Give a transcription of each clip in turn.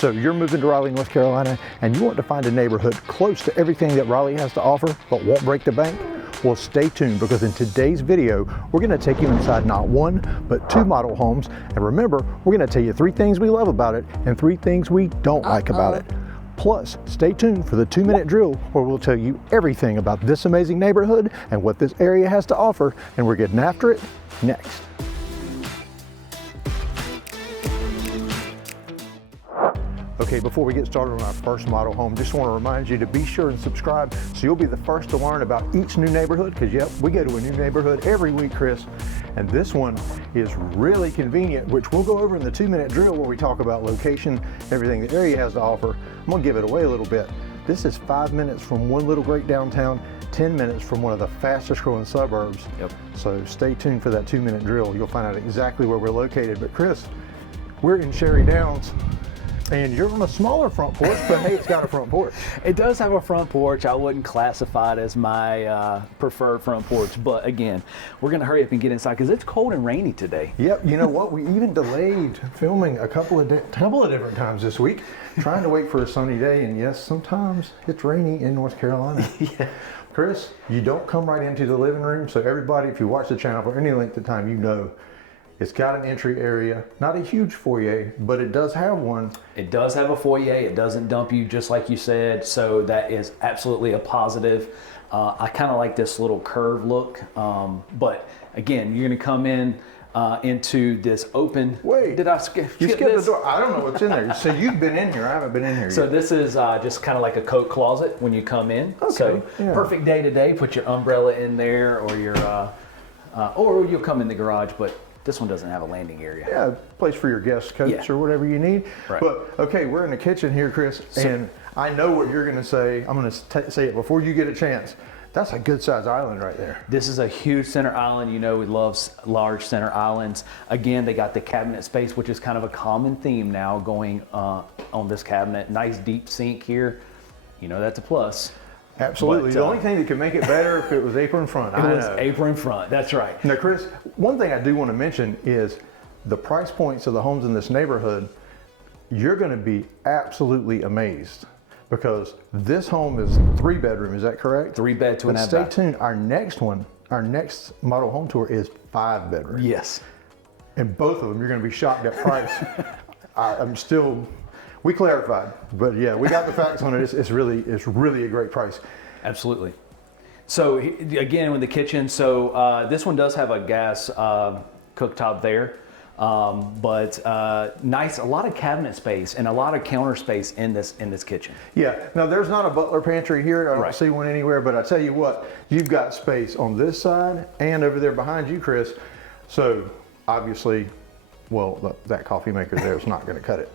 So you're moving to Raleigh, North Carolina, and you want to find a neighborhood close to everything that Raleigh has to offer, but won't break the bank? Well, stay tuned, because in today's video, we're going to take you inside not one, but two model homes. And remember, we're going to tell you 3 things we love about it and 3 things we don't like about it. Plus, stay tuned for the 2-minute drill, where we'll tell you everything about this amazing neighborhood and what this area has to offer, and we're getting after it next. Okay, before we get started on our first model home, just want to remind you to be sure and subscribe so you'll be the first to learn about each new neighborhood, because yep, we go to a new neighborhood every week, Chris. And this one is really convenient, which we'll go over in the 2-minute drill, where we talk about location, everything the area has to offer. I'm gonna give it away a little bit. This is 5 minutes from one little great downtown, 10 minutes from one of the fastest growing suburbs. Yep. So stay tuned for that 2-minute drill. You'll find out exactly where we're located. But Chris, we're in Sherri Downs. And you're on a smaller front porch, but hey, it's got a front porch. It does have a front porch. I wouldn't classify it as my preferred front porch, but again, we're gonna hurry up and get inside because it's cold and rainy today. Yep, you know what? We even delayed filming a couple of different times this week, trying to wait for a sunny day, and yes, sometimes it's rainy in North Carolina. Yeah. Chris, you don't come right into the living room, so everybody, if you watch the channel for any length of time, you know it's got an entry area, not a huge foyer, but it does have one. It does have a foyer. It doesn't dump you, just like you said, so that is absolutely a positive. I kind of like this little curve look, but again, you're gonna come in into this open. Wait, did I skip You skipped the door. I don't know what's in there. So you've been in here. I haven't been in here So yet. this is just kind of like a coat closet when you come in. Okay, So yeah. perfect day to day. Put your umbrella in there, or your, or you'll come in the garage, but this one doesn't have a landing area. Yeah, place for your guest coats or whatever you need. Right. But okay, we're in the kitchen here, Chris, and I know what you're gonna say. I'm gonna say it before you get a chance. That's a good size island right there. This is a huge center island. You know, we love large center islands. Again, they got the cabinet space, which is kind of a common theme now going on this cabinet. Nice deep sink here. You know, that's a plus. Absolutely. But, the only thing that could make it better if it was apron front. It was apron front. That's right. Now, Chris, one thing I do want to mention is the price points of the homes in this neighborhood. You're going to be absolutely amazed, because this home is 3-bedroom. Is that correct? 3-bed, 2.5 bath. Stay tuned. Our next model home tour is 5-bedroom. Yes. And both of them, you're going to be shocked at price. We clarified, but yeah, we got the facts on it. It's really a great price. Absolutely. So again, with the kitchen, so this one does have a gas cooktop there, but nice, a lot of cabinet space and a lot of counter space in this kitchen. Yeah. Now there's not a butler pantry here. I don't Right. see one anywhere, but I tell you what, you've got space on this side and over there behind you, Chris. So obviously, well, that coffee maker there is not going to cut it.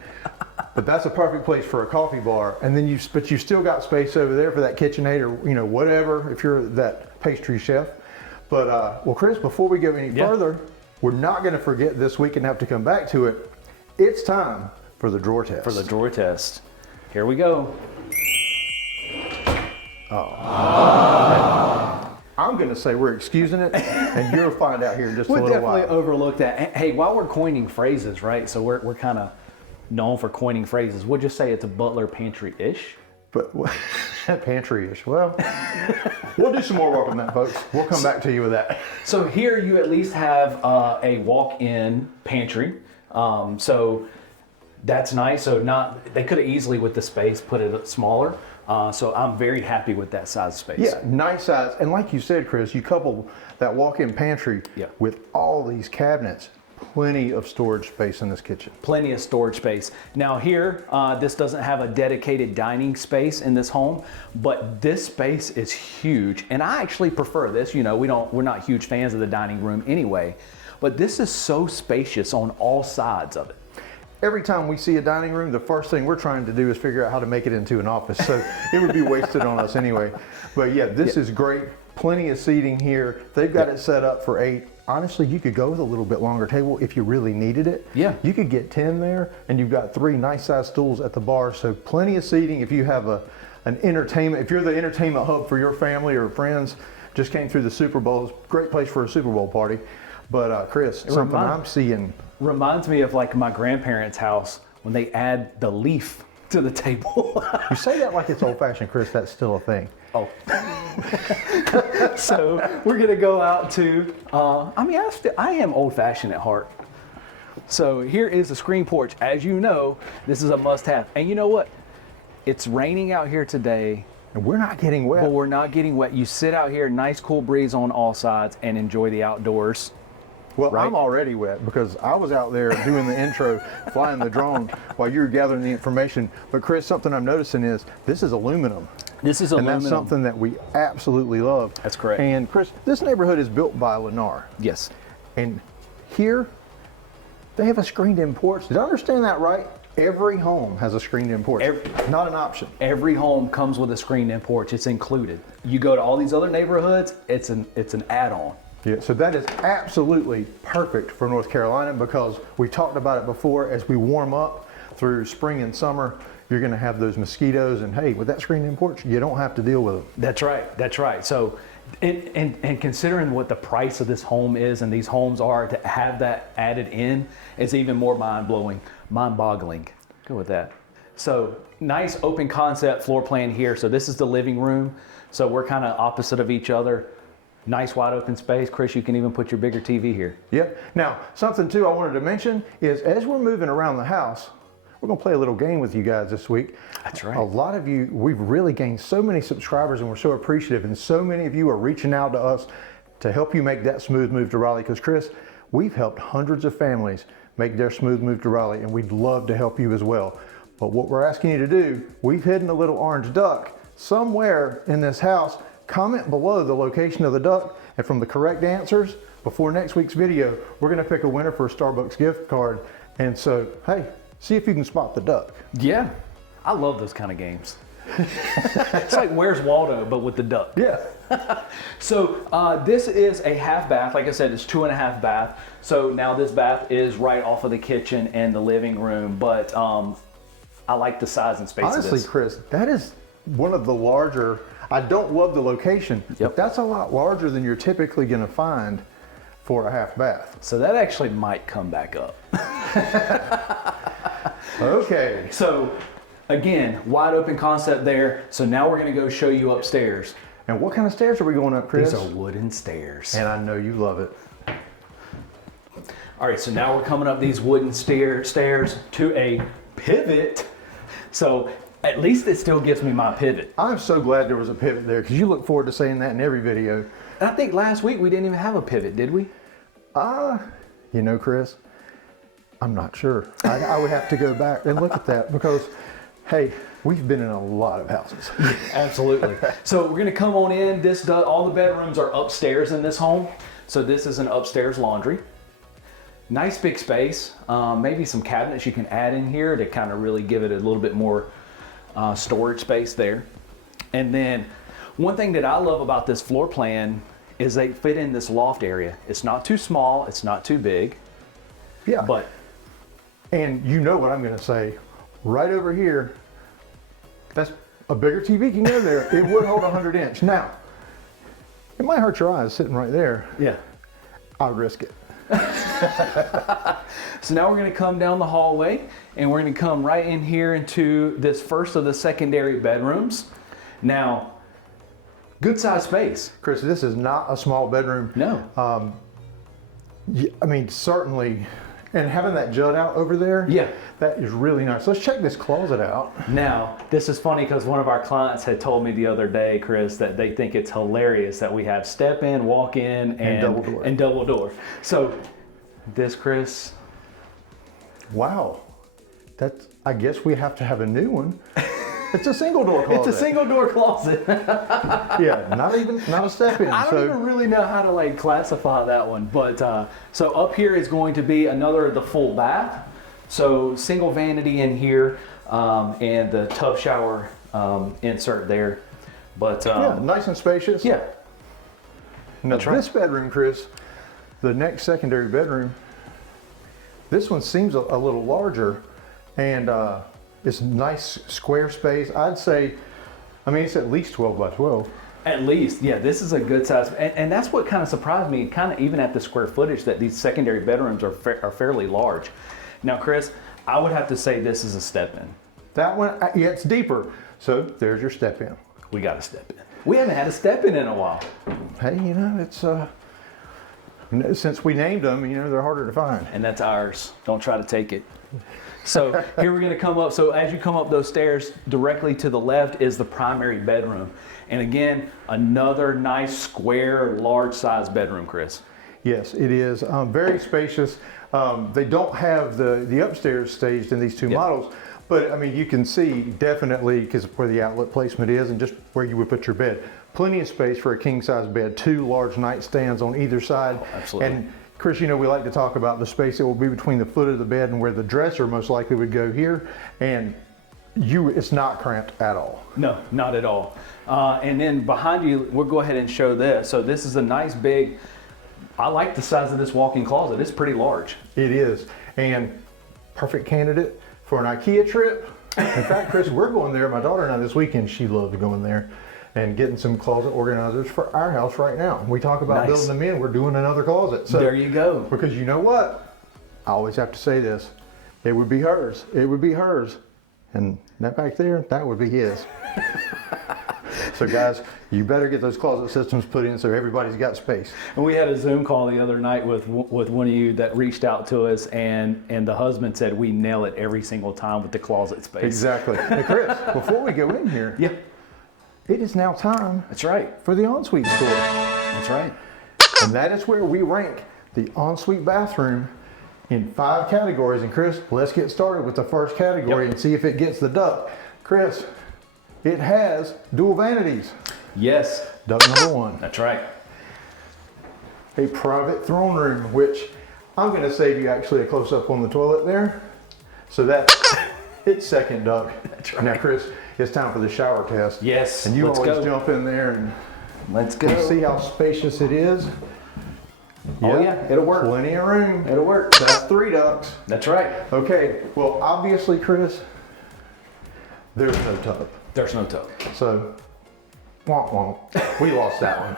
But that's a perfect place for a coffee bar. And then but you still got space over there for that KitchenAid, or whatever, if you're that pastry chef. But well, Chris, before we go any further, we're not going to forget this week and have to come back to it. It's time for the drawer test. For the drawer test. Here we go. I'm going to say we're excusing it, and you'll find out here in just a little while. We definitely overlooked that. Hey, while we're coining phrases, right? So we're kind of known for coining phrases. We'll just say it's a butler pantry-ish. But pantry-ish. Well, we'll do some more work on that, folks. We'll come back to you with that. So here you at least have a walk-in pantry. So that's nice. So they could have easily, with the space, put it smaller. So I'm very happy with that size of space. Yeah, nice size. And like you said, Chris, you couple that walk-in pantry with all these cabinets. Plenty of storage space in this kitchen. Plenty of storage space. Now here, this doesn't have a dedicated dining space in this home, but this space is huge. And I actually prefer this. You know, we're not huge fans of the dining room anyway, but this is so spacious on all sides of it. Every time we see a dining room, the first thing we're trying to do is figure out how to make it into an office. So it would be wasted on us anyway. But yeah, this is great. Plenty of seating here. They've got it set up for 8. Honestly, you could go with a little bit longer table if you really needed it. Yeah. You could get 10 there, and you've got 3 nice sized stools at the bar. So plenty of seating if you have an entertainment, if you're the entertainment hub for your family or friends, just came through the Super Bowl. It's a great place for a Super Bowl party. But Chris, something I'm seeing. Reminds me of like my grandparents' house when they add the leaf to the table. You say that like it's old-fashioned, Chris. That's still a thing. Oh. So we're gonna go out to, I am old-fashioned at heart. So here is the screen porch. As you know, this is a must-have. And you know what? It's raining out here today. And we're not getting wet. But we're not getting wet. You sit out here, nice cool breeze on all sides, and enjoy the outdoors. Well, right? I'm already wet because I was out there doing the intro, flying the drone while you were gathering the information. But Chris, something I'm noticing is this is aluminum. This is aluminum. And that's something that we absolutely love. That's correct. And Chris, this neighborhood is built by Lennar. Yes. And here, they have a screened-in porch. Did I understand that right? Every home has a screened-in porch. Not an option. Every home comes with a screened-in porch. It's included. You go to all these other neighborhoods, it's an add-on. Yeah, so that is absolutely perfect for North Carolina because we talked about it before. As we warm up through spring and summer, you're going to have those mosquitoes, and hey, with that screened-in porch, you don't have to deal with them. That's right. That's right. So, and considering what the price of this home is and these homes are, to have that added in, it's even more mind-blowing, mind-boggling. Go with that. So, nice open concept floor plan here. So this is the living room. So we're kind of opposite of each other. Nice wide open space. Chris, you can even put your bigger TV here. Yep. Now, something too I wanted to mention is as we're moving around the house, we're going to play a little game with you guys this week. That's right. A lot of you, we've really gained so many subscribers and we're so appreciative, and so many of you are reaching out to us to help you make that smooth move to Raleigh. Because Chris, we've helped hundreds of families make their smooth move to Raleigh, and we'd love to help you as well. But what we're asking you to do, we've hidden a little orange duck somewhere in this house. Comment below the location of the duck, and from the correct answers, before next week's video, we're going to pick a winner for a Starbucks gift card. And so, hey, see if you can spot the duck. Yeah, I love those kind of games. It's like Where's Waldo, but with the duck. Yeah. So this is a half bath. Like I said, it's 2.5 bath. So now this bath is right off of the kitchen and the living room. But I like the size and space Honestly, of this. Chris, that is one of the larger. I don't love the location, but that's a lot larger than you're typically going to find for a half bath. So that actually might come back up. Okay. So again, wide open concept there. So now we're going to go show you upstairs. And what kind of stairs are we going up, Chris? These are wooden stairs. And I know you love it. All right, so now we're coming up these wooden stairs to a pivot. So at least it still gives me my pivot. I'm so glad there was a pivot there because you look forward to saying that in every video. And I think last week we didn't even have a pivot, did we? You know, Chris, I'm not sure. I would have to go back and look at that because, hey, we've been in a lot of houses. Absolutely. So we're going to come on in. All the bedrooms are upstairs in this home. So this is an upstairs laundry. Nice big space. Maybe some cabinets you can add in here to kind of really give it a little bit more storage space there. And then one thing that I love about this floor plan is they fit in this loft area. It's not too small, it's not too big. Yeah. And you know what I'm going to say. Right over here, that's a bigger TV can go there. It would hold 100-inch. Now, it might hurt your eyes sitting right there. Yeah. I'll risk it. So now we're going to come down the hallway and we're going to come right in here into this first of the secondary bedrooms. Now, good size space. Chris, this is not a small bedroom. No. I mean, certainly, and having that jut out over there, yeah, that is really nice. Let's check this closet out. Now, this is funny because one of our clients had told me the other day, Chris, that they think it's hilarious that we have step in, walk in, and double door. So this, Chris. Wow. I guess we have to have a new one. It's a single door closet. It's a single door closet. Yeah, not a step in. I don't even really know how to like classify that one, but so up here is going to be the full bath. So single vanity in here and the tub shower insert there. But yeah, nice and spacious. Yeah. Now this bedroom, Chris, the next secondary bedroom, this one seems a little larger, and it's nice square space. I'd say, I mean, it's at least 12 by 12. At least, yeah, this is a good size. And that's what kind of surprised me, kind of even at the square footage, that these secondary bedrooms are fairly large. Now, Chris, I would have to say this is a step in. That one, yeah, it's deeper. So there's your step in. We got a step in. We haven't had a step in a while. Hey, you know, it's since we named them, you know, they're harder to find. And that's ours. Don't try to take it. So here we're gonna come up. So as you come up those stairs, directly to the left is the primary bedroom. And again, another nice, square, large size bedroom, Chris. Yes, it is very spacious. They don't have the upstairs staged in these two models, but I mean, you can see definitely, because of where the outlet placement is and just where you would put your bed. Plenty of space for a king size bed, 2 large nightstands on either side. Oh, absolutely. And Chris, you know, we like to talk about the space that will be between the foot of the bed and where the dresser most likely would go here. And it's not cramped at all. No, not at all. And then behind you, we'll go ahead and show this. So this is a nice big, I like the size of this walk-in closet. It's pretty large. It is, and perfect candidate for an IKEA trip. In fact, Chris, we're going there. My daughter and I this weekend, she loves going there and getting some closet organizers for our house right now. We talk about building them in. We're doing another closet. So, there you go. Because you know what? I always have to say this. It would be hers. It would be hers. And that back there, that would be his. So guys, you better get those closet systems put in so everybody's got space. And we had a Zoom call the other night with one of you that reached out to us, and the husband said we nail it every single time with the closet space. Exactly. Hey Chris, before we go in here, yeah, it is now time. That's right. For the Ensuite score. That's right. And that is where we rank the ensuite bathroom in 5 categories. And Chris, let's get started with the first category and see if it gets the duck. Chris, it has dual vanities. Yes. Duck number 1. That's right. A private throne room, which I'm going to save you actually a close up on the toilet there. So that's its second duck. That's right. Now Chris, it's time for the shower test. Yes. And you always jump in there and let's go. See how spacious it is. Oh yeah, it'll work. Plenty of room. It'll work. That's 3 ducks. That's right. Okay, well obviously Chris, there's no tub. There's no tub. So, womp womp, we lost that one.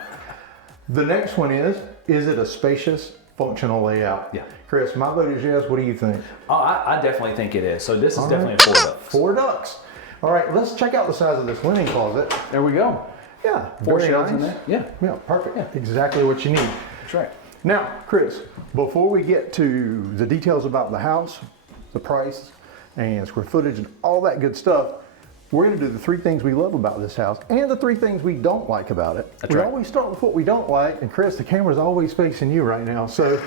The next one is it a spacious, functional layout? Yeah. Chris, my vote is yes, what do you think? Oh, I definitely think it is. So this is definitely a 4 ducks. 4 ducks. All right, let's check out the size of this linen closet. There we go. Yeah, 4 very shelves nice. in there. Yeah. Yeah, perfect. Yeah. Exactly what you need. That's right. Now, Chris, before we get to the details about the house, the price, and square footage, and all that good stuff, we're going to do the 3 things we love about this house and the 3 things we don't like about it. That's we right. always start with what we don't like, and Chris, the camera's always facing you right now, so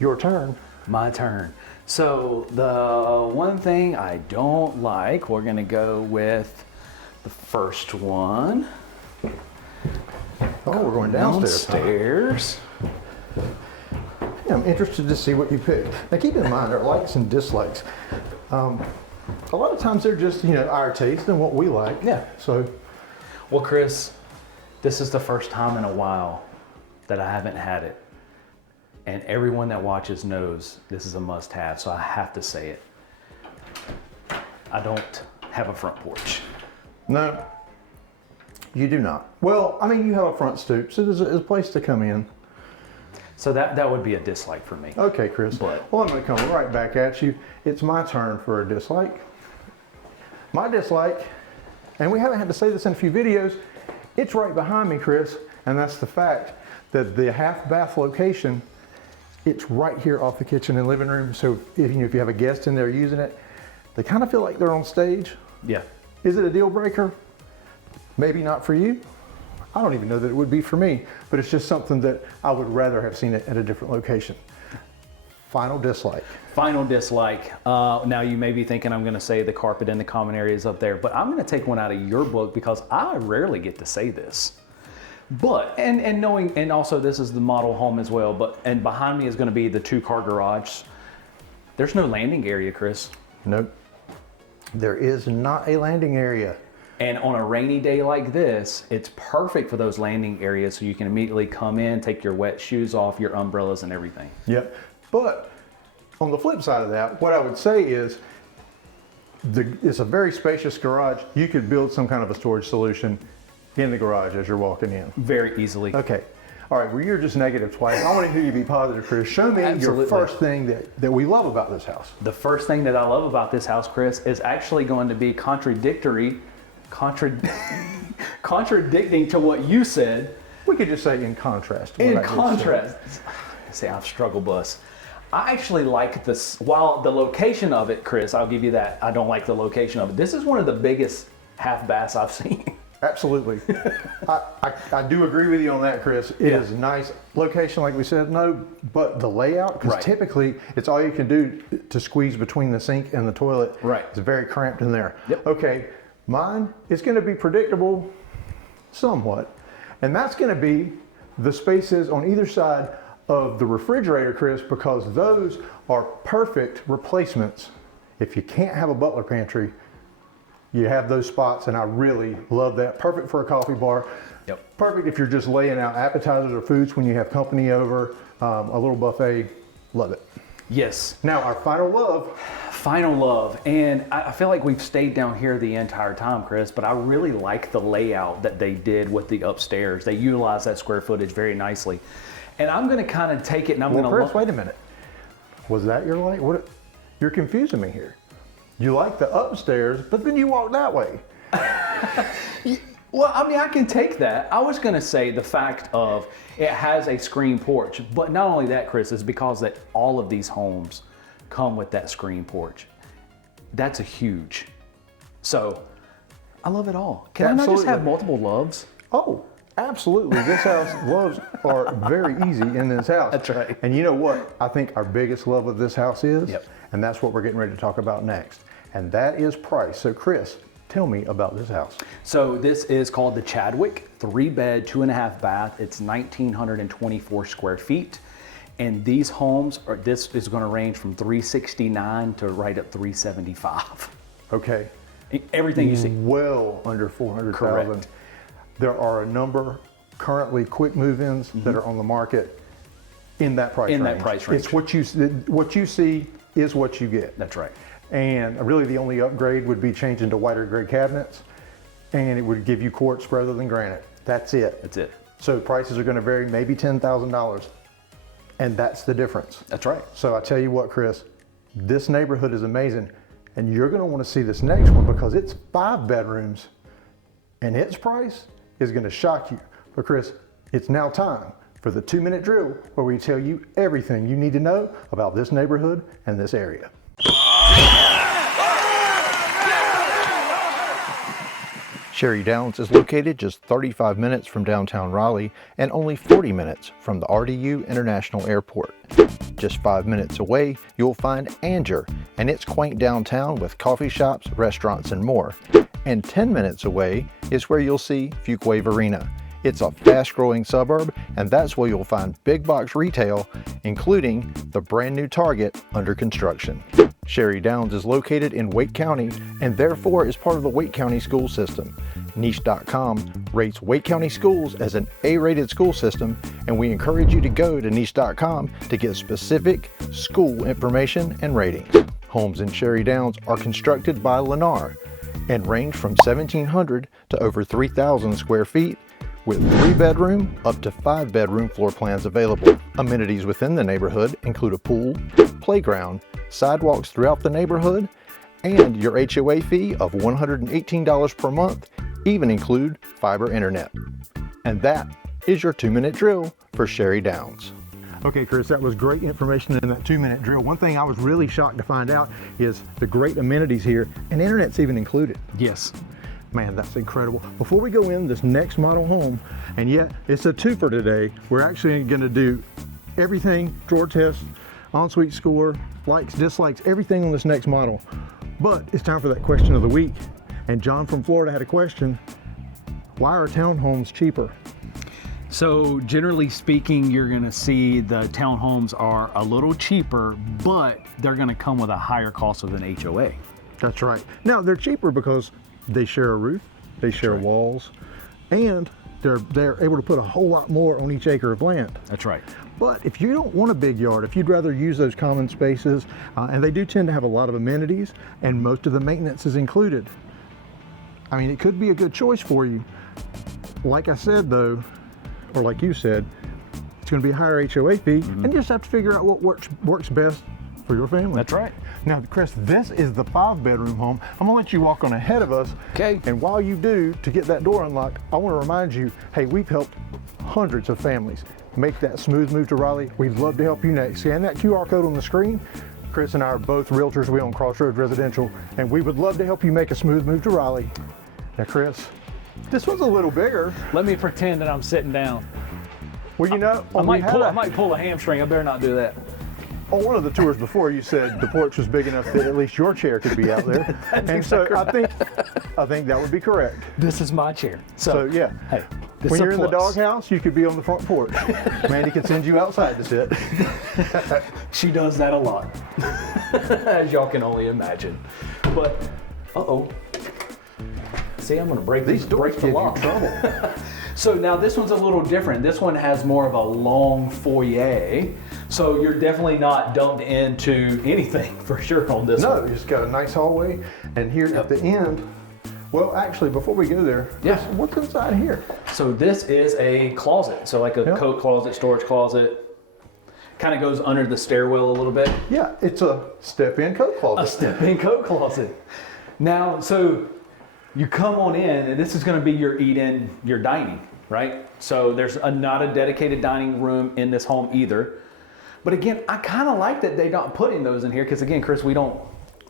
your turn. My turn. So the one thing I don't like, we're going to go with the first one. Oh, we're going downstairs. Downstairs. Yeah, I'm interested to see what you pick. Now keep in mind, there are likes and dislikes. A lot of times they're just, you know, our taste and what we like. Yeah. So, Well, Chris, this is the first time in a while that I haven't had it. And everyone that watches knows this is a must-have, so I have to say it. I don't have a front porch. no, you do not. Well, I mean, you have a front stoop, so there's a place to come in. So that would be a dislike for me. Okay, Chris. But- Well, I'm going to come right back at you. It's my turn for a dislike. My dislike, and we haven't had to say this in a few videos, it's right behind me, Chris, and that's the fact that the half bath location, it's right here off the kitchen and living room. So if you have a guest in there using it, they kind of feel like they're on stage. Yeah. Is it a deal breaker? Maybe not for you. I don't even know that it would be for me, but it's just something that I would rather have seen it at a different location. Final dislike. Final dislike. Now you may be thinking I'm going to say the carpet in the common areas up there, but I'm going to take one out of your book because I rarely get to say this. But and knowing, and also this is the model home as well. But and behind me is going to be the 2-car garage. There's no landing area, Chris. Nope. There is not a landing area. And on a rainy day like this, it's perfect for those landing areas so you can immediately come in, take your wet shoes off, your umbrellas and everything. Yep. But on the flip side of that, what I would say is it's a very spacious garage. You could build some kind of a storage solution in the garage as you're walking in. Very easily. Okay. All right, well, you're just negative twice. I want to hear you be positive, Chris. Show me Absolutely. your first thing that we love about this house. The first thing that I love about this house, Chris, is actually going to be contradicting to what you said. We could just say in contrast. to what In I just contrast, said. see, I've struggled bus. I actually like this, while the location of it, Chris, I'll give you that. I don't like the location of it. This is one of the biggest half baths I've seen. Absolutely. I do agree with you on that, Chris. It is a nice location, like we said, but the layout, because typically it's all you can do to squeeze between the sink and the toilet. Right. It's very cramped in there. Yep. Okay, mine is going to be predictable somewhat, and that's going to be the spaces on either side of the refrigerator, Chris, because those are perfect replacements. If you can't have a butler pantry, you have those spots, and I really love that. Perfect for a coffee bar. Yep. Perfect if you're just laying out appetizers or foods when you have company over, a little buffet. Love it. Yes. Now, our final love. Final love. And I feel like we've stayed down here the entire time, Chris, but I really like the layout that they did with the upstairs. They utilized that square footage very nicely. And I'm going to kind of take it and I'm going to Chris, look. wait a minute. Was that your light? What? You're confusing me here. You like the upstairs, but then you walk that way. Well, I mean, I can take that. I was going to say the fact of it has a screen porch, but not only that, Chris, is because that all of these homes come with that screen porch. That's a huge. So I love it all. Can I not just have multiple loves? Oh, absolutely. This house, loves are very easy in this house. That's right. And you know what I think our biggest love of this house is? Yep. And that's what we're getting ready to talk about next. And that is price. So Chris, tell me about this house. So this is called the Chadwick, 3-bed, 2.5 bath. It's 1,924 square feet. And these homes this is going to range from $369 to right at $375. Okay. Everything you see. Well under $400,000. Correct. There are a number currently quick move-ins that are on the market in that price range. In that price range. It's what you see is what you get. That's right. And really the only upgrade would be changing to whiter gray cabinets, and it would give you quartz rather than granite. That's it. That's it. So prices are going to vary maybe $10,000, and that's the difference. That's right. So I tell you what, Chris, this neighborhood is amazing, and you're going to want to see this next one because it's 5 bedrooms, and its price is going to shock you. But Chris, it's now time for the 2-minute drill where we tell you everything you need to know about this neighborhood and this area. Sherri Downs is located just 35 minutes from downtown Raleigh and only 40 minutes from the RDU International Airport. Just 5 minutes away, you'll find Angier and its quaint downtown with coffee shops, restaurants, and more. And 10 minutes away is where you'll see Fuquay Arena. It's a fast-growing suburb, and that's where you'll find big box retail, including the brand new Target under construction. Sherri Downs is located in Wake County and therefore is part of the Wake County school system. Niche.com rates Wake County schools as an A-rated school system, and we encourage you to go to Niche.com to get specific school information and ratings. Homes in Sherri Downs are constructed by Lennar and range from 1,700 to over 3,000 square feet, with 3-bedroom up to 5-bedroom floor plans available. Amenities within the neighborhood include a pool, playground, sidewalks throughout the neighborhood, and your HOA fee of $118 per month even include fiber internet. And that is your 2-minute drill for Sherri Downs. Okay, Chris, that was great information in that 2-minute drill. One thing I was really shocked to find out is the great amenities here, and internet's even included. Yes. Man, that's incredible. Before we go in this next model home, and yet it's a twofer today, we're actually going to do everything, drawer test, ensuite score, likes, dislikes, everything on this next model. But it's time for that question of the week. And John from Florida had a question. Why are townhomes cheaper? So generally speaking, you're going to see the townhomes are a little cheaper, but they're going to come with a higher cost of an HOA. That's right. Now, they're cheaper because they share a roof, they share walls, and they're able to put a whole lot more on each acre of land. That's right. But if you don't want a big yard, if you'd rather use those common spaces, and they do tend to have a lot of amenities, and most of the maintenance is included. I mean, it could be a good choice for you. Like I said though, or like you said, It's going to be a higher HOA fee, and you just have to figure out what works best for your family. That's right. Now, Chris, this is the 5-bedroom home. I'm gonna let you walk on ahead of us. Okay. And while you do, to get that door unlocked, I want to remind you, hey, we've helped hundreds of families make that smooth move to Raleigh. We'd love to help you next. Scan that QR code on the screen. Chris and I are both realtors. We own Crossroads Residential, and we would love to help you make a smooth move to Raleigh. Now, Chris, this one's a little bigger. Let me pretend that I'm sitting down. Well, you know, I might pull a hamstring. I better not do that. On one of the tours before, you said the porch was big enough that at least your chair could be out there. And so I think that would be correct. This is my chair. So yeah, hey, when you're in the doghouse, you could be on the front porch. Mandy could send you outside to sit. She does that a lot, as y'all can only imagine. But, see, I'm gonna break These doors the give lock. you trouble. So now this one's a little different. This one has more of a long foyer. So you're definitely not dumped into anything for sure on this one. No, you just got a nice hallway. And here at the end, well, actually, before we go there, what's inside here? So this is a closet. So like a coat closet, storage closet. Kind of goes under the stairwell a little bit. Yeah, it's a step-in coat closet. A step-in coat closet. Now, so you come on in, and this is going to be your eat-in, your dining, right? So there's not a dedicated dining room in this home either. But again, I kind of like that they're not putting those in here because again, Chris, a lot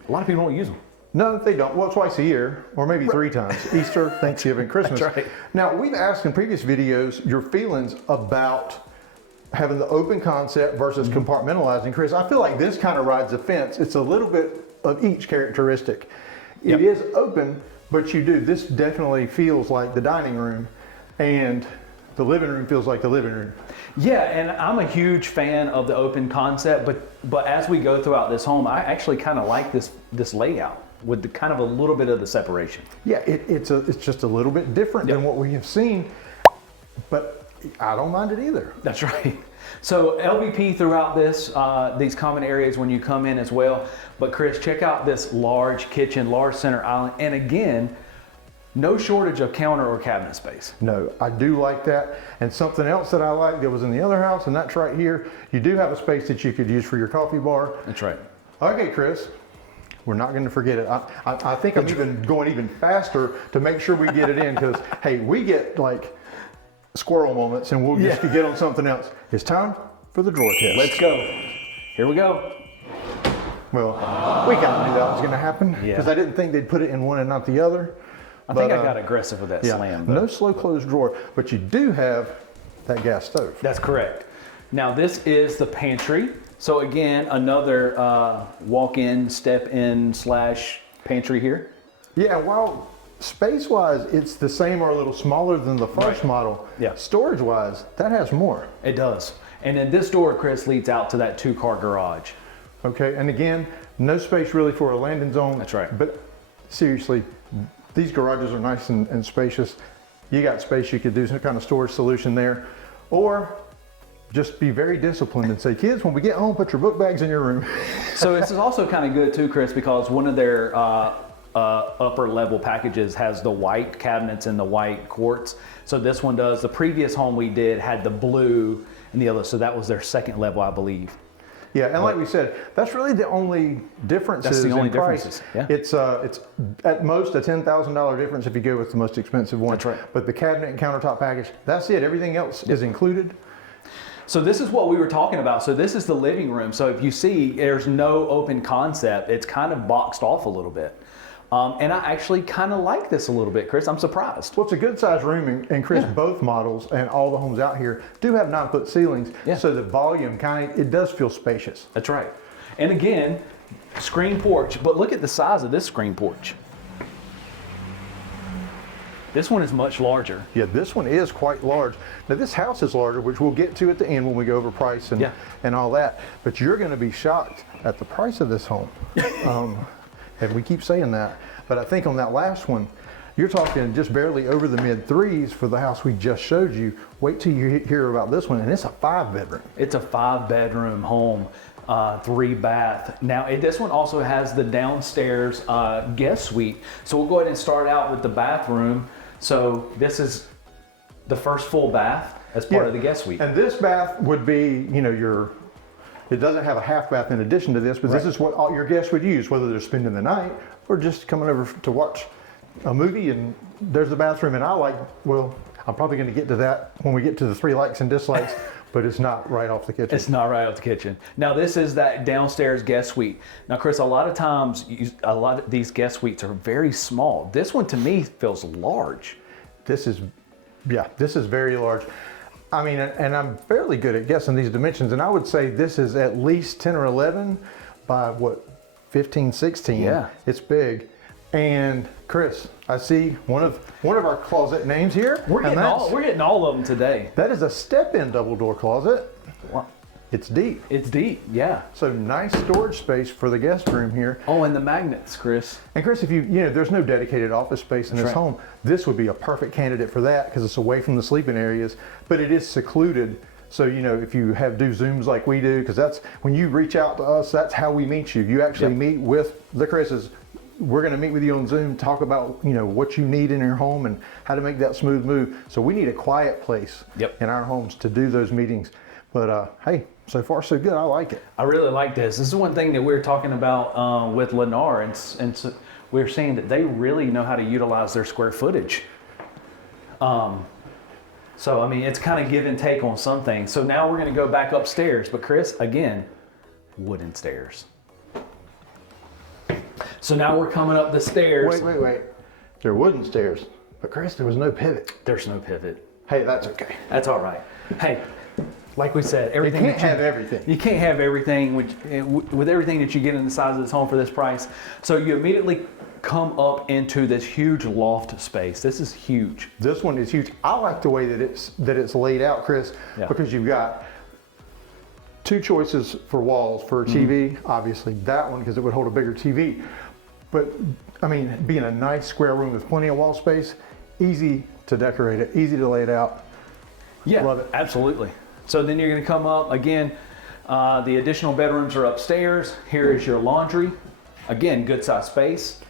of people don't use them. No, they don't. Well, twice a year, or maybe 3 times. Easter, Thanksgiving, Christmas. That's right. Now, we've asked in previous videos your feelings about having the open concept versus compartmentalizing. Chris, I feel like this kind of rides the fence. It's a little bit of each characteristic. It is open, but this definitely feels like the dining room, and the living room feels like the living room. Yeah, and I'm a huge fan of the open concept, but as we go throughout this home, I actually kind of like this layout with the kind of a little bit of the separation. Yeah, it's just a little bit different than what we have seen, but I don't mind it either. That's right. So LVP throughout these common areas when you come in as well. But Chris, check out this large kitchen, large center island, and again, no shortage of counter or cabinet space. No, I do like that. And something else that I like that was in the other house, and that's right here, you do have a space that you could use for your coffee bar. That's right. Okay, Chris, we're not going to forget it. I think I'm even going even faster to make sure we get it in because, hey, we get like squirrel moments and we'll just get on something else. It's time for the drawer test. Let's go. Here we go. Well, we kind of knew that was going to happen because I didn't think they'd put it in one and not the other. I think I got aggressive with that slam. But no slow close drawer, but you do have that gas stove. That's correct. Now this is the pantry. So again, another walk-in, step-in / pantry here. Yeah, while space-wise, it's the same or a little smaller than the first model. Yeah. Storage-wise, that has more. It does. And then this door, Chris, leads out to that 2-car garage. Okay, and again, no space really for a landing zone. That's right. But seriously, these garages are nice and spacious. You got space, you could do some kind of storage solution there. Or just be very disciplined and say, kids, when we get home, put your book bags in your room. So this is also kind of good too, Chris, because one of their upper level packages has the white cabinets and the white quartz. So this one does. The previous home we did had the blue and the other, so that was their second level, I believe. Yeah, and like we said, that's really the only differences in price. Yeah. It's at most a $10,000 difference if you go with the most expensive one. That's right. But the cabinet and countertop package, that's it. Everything else is included. So this is what we were talking about. So this is the living room. So if you see, there's no open concept. It's kind of boxed off a little bit. And I actually kind of like this a little bit, Chris. I'm surprised. Well, it's a good sized room, and Chris, both models and all the homes out here do have 9-foot ceilings. Yeah. So the volume it does feel spacious. That's right. And again, screen porch, but look at the size of this screen porch. This one is much larger. Yeah, this one is quite large. Now this house is larger, which we'll get to at the end when we go over price and all that. But you're going to be shocked at the price of this home. And we keep saying that. But I think on that last one, you're talking just barely over the mid-3s for the house we just showed you. Wait till you hear about this one, and it's a 5-bedroom. It's a 5-bedroom home, 3-bath. Now, this one also has the downstairs guest suite. So we'll go ahead and start out with the bathroom. So this is the first full bath as part of the guest suite. And this bath would be, you know, it doesn't have a half bath in addition to this, but this is what all your guests would use, whether they're spending the night or just coming over to watch a movie. And there's the bathroom, and well, I'm probably going to get to that when we get to the 3 likes and dislikes, but it's not right off the kitchen. It's not right off the kitchen. Now this is that downstairs guest suite. Now Chris, a lot of times, a lot of these guest suites are very small. This one to me feels large. This is very large. I mean, and I'm fairly good at guessing these dimensions, and I would say this is at least 10 or 11 by what, 15, 16. Yeah. It's big. And Chris, I see one of our closet names here. We're getting all of them today. That is a step-in double door closet. Wow. It's deep. It's deep, yeah. So nice storage space for the guest room here. Oh, and the magnets, Chris. And Chris, if there's no dedicated office space in this home, this would be a perfect candidate for that because it's away from the sleeping areas, but it is secluded. So, if you do Zooms like we do, because that's when you reach out to us, that's how we meet you. You actually meet with the Chris's. We're going to meet with you on Zoom, talk about, what you need in your home and how to make that smooth move. So we need a quiet place in our homes to do those meetings. But hey, so far so good. I like it. I really like this. This is one thing that we were talking about with Lennar, and so we're saying that they really know how to utilize their square footage. So, I mean, it's kind of give and take on some things. So now we're going to go back upstairs. But Chris, again, wooden stairs. So now we're coming up the stairs. Wait. They're wooden stairs. But Chris, there was no pivot. There's no pivot. Hey, that's okay. That's all right. Hey, like we said, everything. You can't have everything. You can't have everything with everything that you get in the size of this home for this price. So you immediately come up into this huge loft space. This is huge. This one is huge. I like the way that it's laid out, Chris, because you've got 2 choices for walls for a TV. Obviously that one because it would hold a bigger TV. But I mean, being a nice square room with plenty of wall space, easy to decorate it, easy to lay it out. Yeah, love it. Absolutely. So then you're going to come up again. The additional bedrooms are upstairs. Here is your laundry. Again, good size space.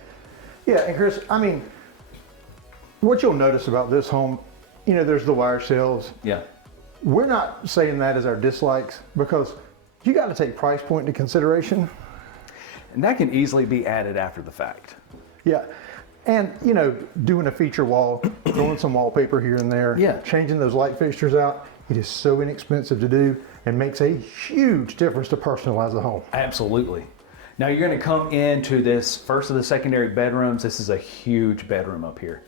Yeah, and Chris, I mean, what you'll notice about this home, there's the wire shelves. Yeah. We're not saying that as our dislikes because you got to take price point into consideration. And that can easily be added after the fact. Yeah. And, doing a feature wall, throwing some wallpaper here and there, changing those light fixtures out, it is so inexpensive to do and makes a huge difference to personalize the home. Absolutely. Now you're going to come into this first of the secondary bedrooms. This is a huge bedroom up here.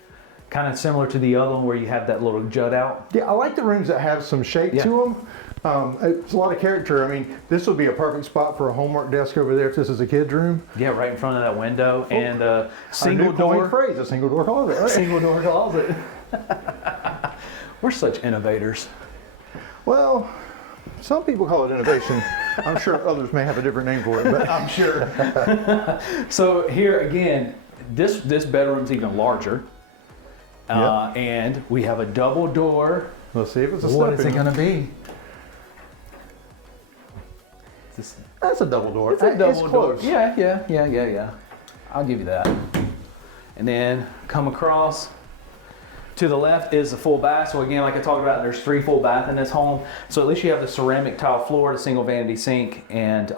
Kind of similar to the other one where you have that little jut out. Yeah, I like the rooms that have some shape to them. It's a lot of character. I mean, this would be a perfect spot for a homework desk over there if this is a kid's room. Yeah, right in front of that window. And a single door phrase, a single door closet. Right? Single door closet. We're such innovators. Well, some people call it innovation. I'm sure others may have a different name for it, but I'm sure. So here again, this bedroom's even larger. And we have a double door. Let's see if it's a What is it going to be? That's a double door. It's a double door. Yeah. I'll give you that. And then come across to the left is the full bath. So again, like I talked about, there's 3 full baths in this home. So at least you have the ceramic tile floor, the single vanity sink, and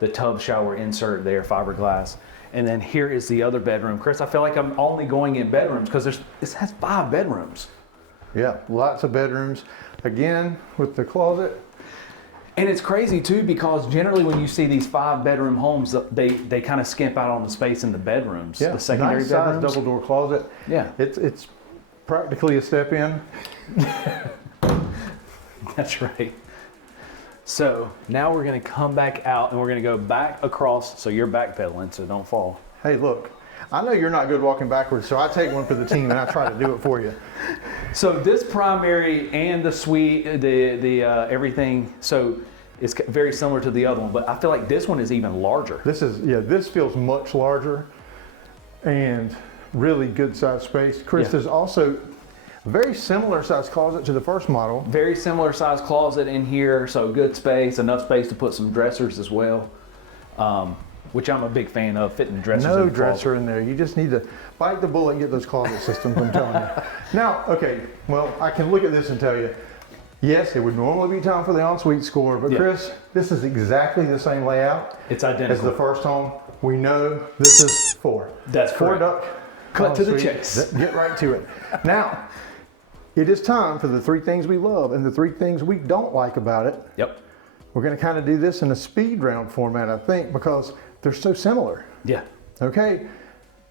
the tub shower insert there, fiberglass. And then here is the other bedroom. Chris, I feel like I'm only going in bedrooms because this has 5 bedrooms. Yeah, lots of bedrooms. Again, with the closet. And it's crazy too because generally when you see these 5-bedroom homes, they kind of skimp out on the space in the bedrooms. Yeah, the secondary nice bedrooms. Size double door closet. Yeah. It's practically a step in. That's right. So now we're going to come back out and we're going to go back across. So you're backpedaling, so don't fall. Hey, look, I know you're not good walking backwards, so I take one for the team and I try to do it for you. So this primary and the suite, the everything, so it's very similar to the other one, but I feel like this one is even larger. This feels much larger and really good size space. Chris, there's also a very similar size closet to the first model. Very similar size closet in here, so good space, enough space to put some dressers as well. which I'm a big fan of, fitting dressers in No the dresser closet. in there. You just need to bite the bullet and get those closet systems, I'm telling you. Now, okay, well, I can look at this and tell you, yes, it would normally be time for the ensuite score, but Yeah. Chris, this is exactly the same layout It's as identical. the first home. We know this is 4. That's 4 correct. duct. Cut to the ensuite. chase. Get right to it. Now, it is time for the 3 things we love and the 3 things we don't like about it. Yep. We're going to kind of do this in a speed round format, I think, because they're so similar. Yeah. Okay,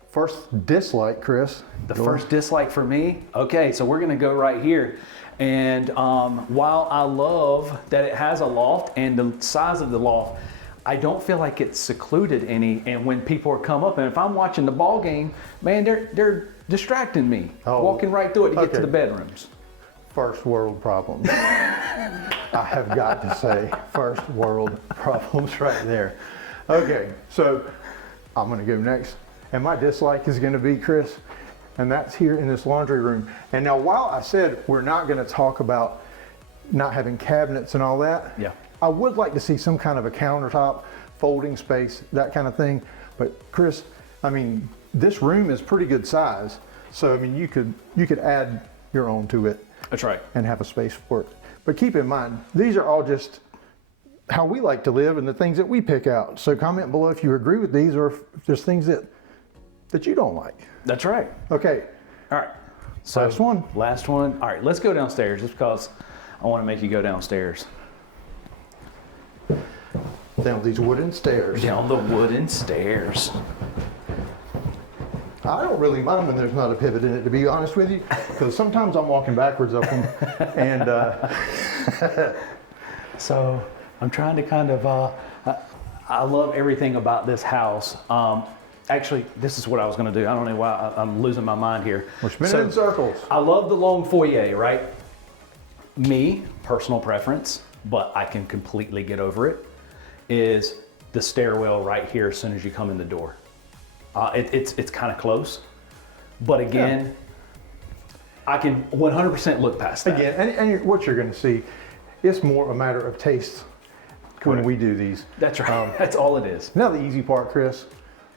first dislike, Chris. The first dislike for me, okay, so we're gonna go right here. And while I love that it has a loft and the size of the loft, I don't feel like it's secluded any. And when people come up, and if I'm watching the ball game, man, they're distracting me, walking right through it to get to okay. the bedrooms. First world problems. I have got to say, first world problems right there. Okay, so I'm gonna go next. And my dislike is gonna be, Chris, and that's here in this laundry room. And now while I said we're not gonna talk about not having cabinets and all that, Yeah. I would like to see some kind of a countertop, folding space, that kind of thing. But Chris, I mean, this room is pretty good size. So I mean, you could add your own to it. That's right. And have a space for it. But keep in mind, these are all just how we like to live and the things that we pick out. So comment below if you agree with these or if there's things that you don't like. That's right. Okay, All right. So last one. Last one. All right, let's go downstairs just because I want to make you go downstairs. Down these wooden stairs. Down the wooden stairs. I don't really mind when there's not a pivot in it, to be honest with you, because sometimes I'm walking backwards up them. And So I'm trying to kind of, I love everything about this house. Actually, this is what I was going to do. I don't know why I'm losing my mind here. we're spinning in circles. I love the long foyer, right? Me, personal preference, but I can completely get over it, is the stairwell right here as soon as you come in the door. It's kind of close, but again, I can 100% look past that. Again, and what you're going to see, it's more a matter of taste when we do these. That's right. That's all it is. Now the easy part, Chris.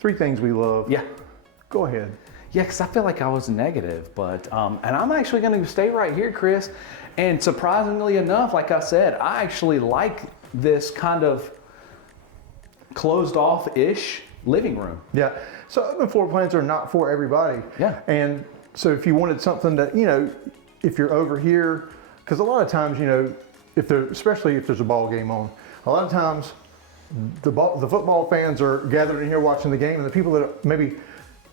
3 things we love. Yeah. Go ahead. Yeah, because I feel like I was negative, but, and I'm actually going to stay right here, Chris. And surprisingly enough, like I said, I actually like this kind of closed off-ish living room. Yeah. So open floor plans are not for everybody. Yeah. And so if you wanted something that, you know, if you're over here, because a lot of times, you know, especially if there's a ball game on, a lot of times the football fans are gathered in here watching the game, and the people that maybe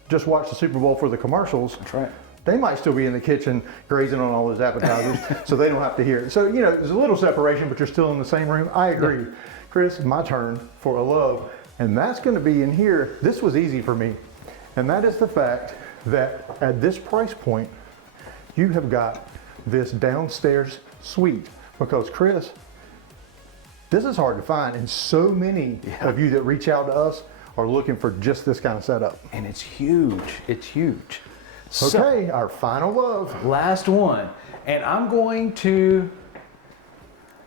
just watch the Super Bowl for the commercials, That's right. they might still be in the kitchen grazing on all those appetizers, so they don't have to hear it. So, you know, there's a little separation, but you're still in the same room. I agree. Yeah. Chris, my turn for a love, and that's going to be in here. This was easy for me, and that is the fact that at this price point, you have got this downstairs suite. Because Chris, this is hard to find, and so many of you that reach out to us are looking for just this kind of setup. And it's huge. It's huge. Okay, our final love. Last one. And I'm going to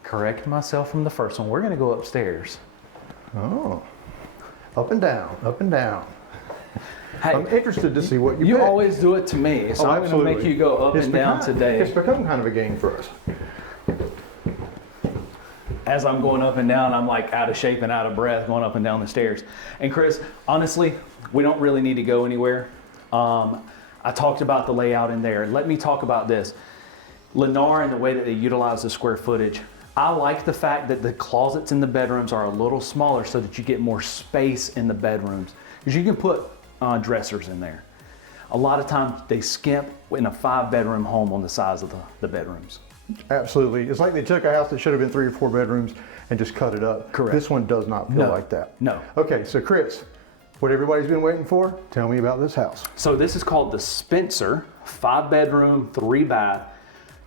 correct myself from the first one. We're going to go upstairs. Oh, up and down, up and down. Hey, I'm interested to see what you pick. always do it to me, so I'm going to make you go up and down today. It's become kind of a game for us. As I'm going up and down, I'm like out of shape and out of breath going up and down the stairs. And Chris, honestly, we don't really need to go anywhere. I talked about the layout in there. Let me talk about this. Lennar and the way that they utilize the square footage. I like the fact that the closets in the bedrooms are a little smaller so that you get more space in the bedrooms. Because you can put dressers in there. A lot of times they skimp in a 5-bedroom home on the size of the bedrooms. Absolutely. It's like they took a house that should have been 3 or 4 bedrooms and just cut it up. Correct. This one does not feel like that. No. Okay, so Chris, what everybody's been waiting for, tell me about this house. So this is called the Spencer, 5-bedroom, 3-bath,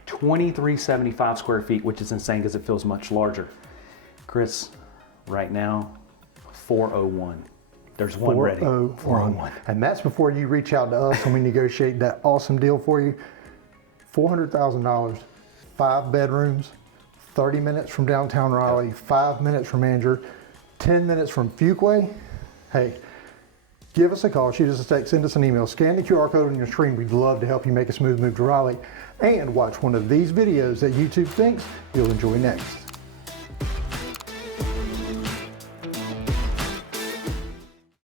2375 square feet, which is insane because it feels much larger. Chris, right now, 401. There's one ready. 401. And that's before you reach out to us and we negotiate that awesome deal for you. $400,000, 5 bedrooms, 30 minutes from downtown Raleigh, 5 minutes from Angier, 10 minutes from Fuquay. hey, give us a call, shoot us a text, send us an email, scan the QR code on your screen. We'd love to help you make a smooth move to Raleigh. And watch one of these videos that YouTube thinks you'll enjoy next.